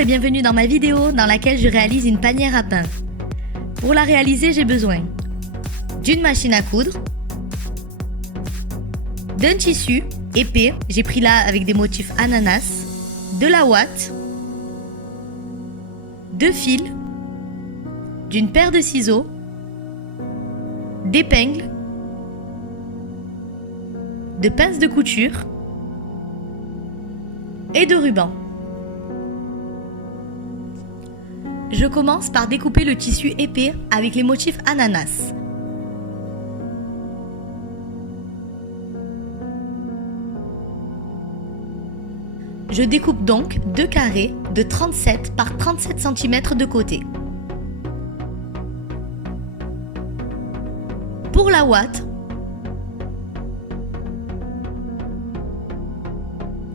et bienvenue dans ma vidéo dans laquelle je réalise une panière à pain. Pour la réaliser, j'ai besoin d'une machine à coudre, d'un tissu épais, j'ai pris là avec des motifs ananas, de la ouate, de fils, d'une paire de ciseaux, d'épingles, de pinces de couture et de ruban. Je commence par découper le tissu épais avec les motifs ananas. Je découpe donc deux carrés de 37 par 37 cm de côté. Pour la ouate,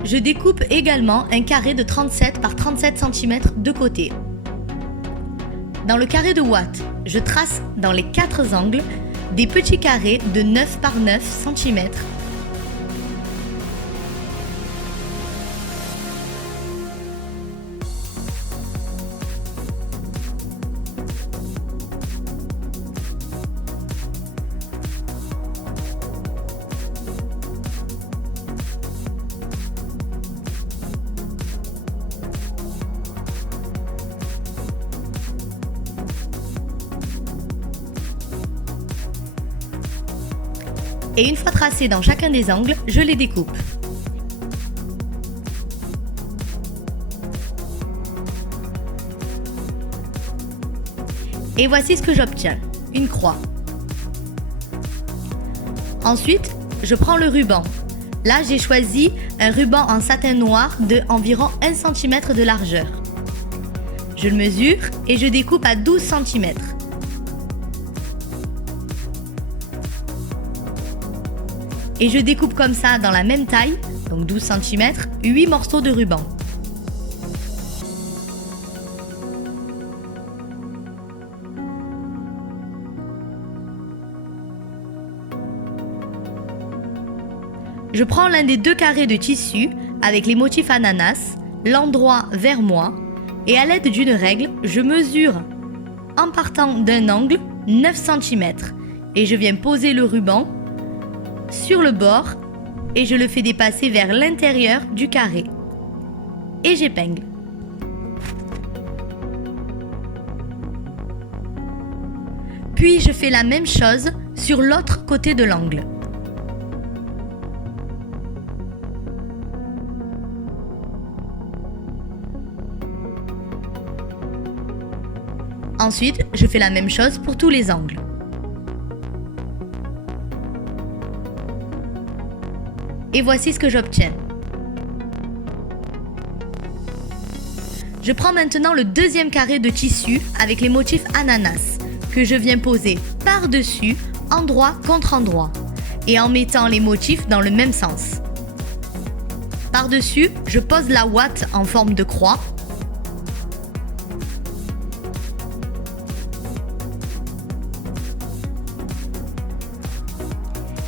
je découpe également un carré de 37 par 37 cm de côté. Dans le carré de ouate, je trace dans les 4 angles des petits carrés de 9 par 9 cm. Et une fois tracés dans chacun des angles, je les découpe. Et voici ce que j'obtiens, une croix. Ensuite, je prends le ruban. Là, j'ai choisi un ruban en satin noir de environ 1 cm de largeur. Je le mesure et je découpe à 12 cm. Et je découpe comme ça dans la même taille, donc 12 cm, 8 morceaux de ruban. Je prends l'un des deux carrés de tissu avec les motifs ananas, l'endroit vers moi, et à l'aide d'une règle, je mesure en partant d'un angle 9 cm et je viens poser le ruban sur le bord et je le fais dépasser vers l'intérieur du carré et j'épingle. Puis je fais la même chose sur l'autre côté de l'angle. Ensuite, je fais la même chose pour tous les angles. Et voici ce que j'obtiens. Je prends maintenant le deuxième carré de tissu avec les motifs ananas que je viens poser par-dessus, endroit contre endroit, et en mettant les motifs dans le même sens. Par-dessus, je pose la ouate en forme de croix.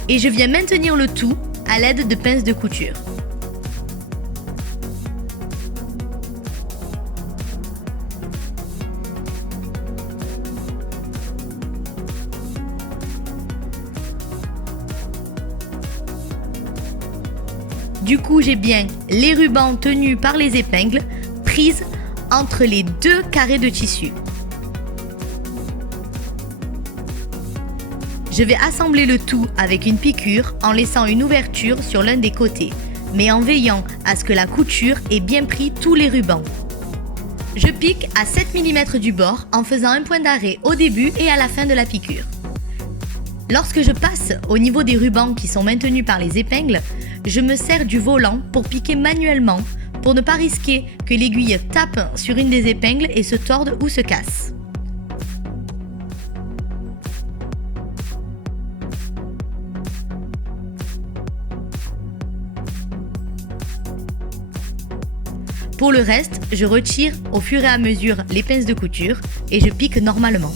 Et je viens maintenir le tout à l'aide de pinces de couture. Du coup, j'ai bien les rubans tenus par les épingles prises entre les deux carrés de tissu. Je vais assembler le tout avec une piqûre en laissant une ouverture sur l'un des côtés, mais en veillant à ce que la couture ait bien pris tous les rubans. Je pique à 7 mm du bord en faisant un point d'arrêt au début et à la fin de la piqûre. Lorsque je passe au niveau des rubans qui sont maintenus par les épingles, je me sers du volant pour piquer manuellement pour ne pas risquer que l'aiguille tape sur une des épingles et se torde ou se casse. Pour le reste, je retire au fur et à mesure les pinces de couture et je pique normalement.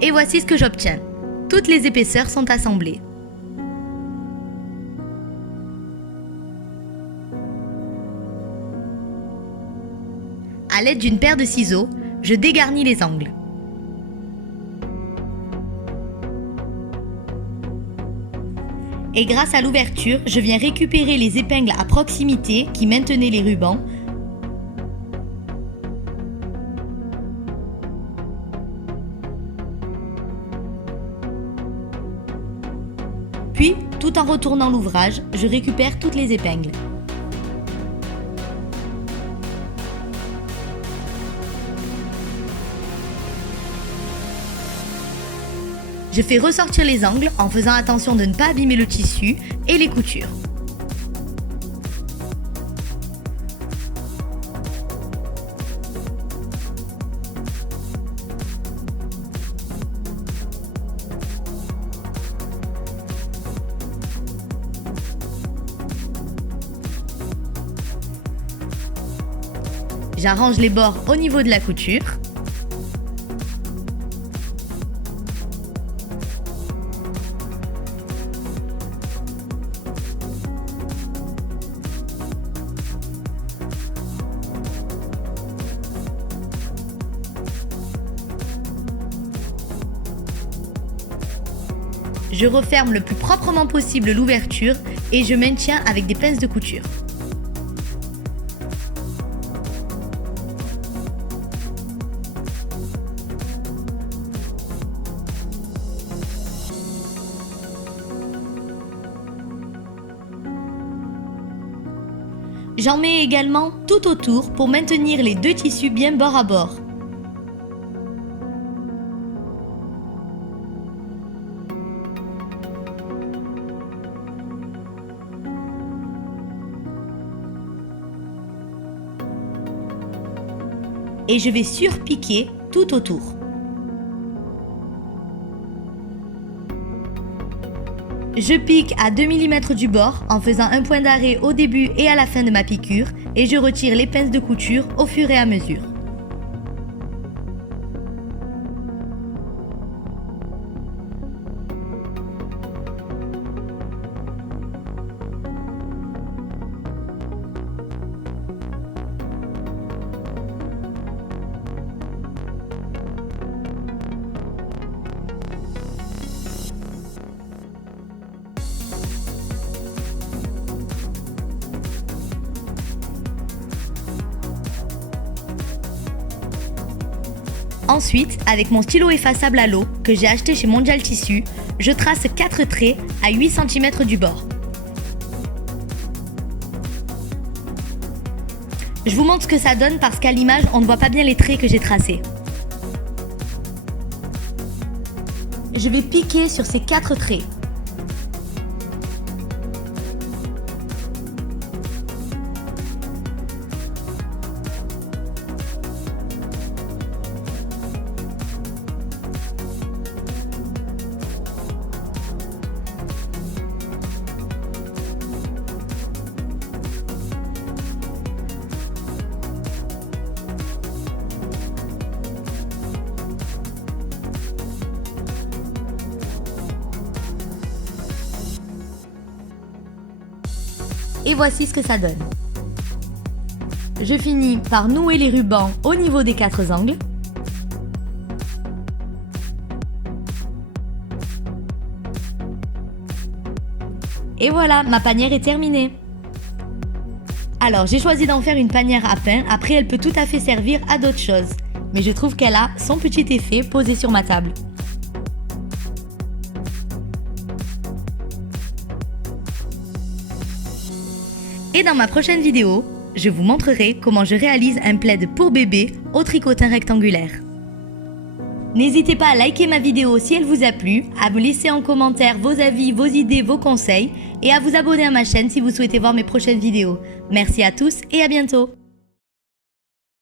Et voici ce que j'obtiens. Toutes les épaisseurs sont assemblées. À l'aide d'une paire de ciseaux, je dégarnis les angles. Et grâce à l'ouverture, je viens récupérer les épingles à proximité qui maintenaient les rubans. Puis, tout en retournant l'ouvrage, je récupère toutes les épingles. Je fais ressortir les angles en faisant attention de ne pas abîmer le tissu et les coutures. J'arrange les bords au niveau de la couture. Je referme le plus proprement possible l'ouverture et je maintiens avec des pinces de couture. J'en mets également tout autour pour maintenir les deux tissus bien bord à bord. Et je vais surpiquer tout autour. Je pique à 2 mm du bord en faisant un point d'arrêt au début et à la fin de ma piqûre et je retire les pinces de couture au fur et à mesure. Ensuite, avec mon stylo effaçable à l'eau que j'ai acheté chez Mondial Tissu, je trace 4 traits à 8 cm du bord. Je vous montre ce que ça donne parce qu'à l'image, on ne voit pas bien les traits que j'ai tracés. Je vais piquer sur ces 4 traits. Et voici ce que ça donne. Je finis par nouer les rubans au niveau des 4 angles. Et voilà, ma panière est terminée. Alors j'ai choisi d'en faire une panière à pain, après elle peut tout à fait servir à d'autres choses. Mais je trouve qu'elle a son petit effet posé sur ma table. Et dans ma prochaine vidéo, je vous montrerai comment je réalise un plaid pour bébé au tricotin rectangulaire. N'hésitez pas à liker ma vidéo si elle vous a plu, à me laisser en commentaire vos avis, vos idées, vos conseils et à vous abonner à ma chaîne si vous souhaitez voir mes prochaines vidéos. Merci à tous et à bientôt.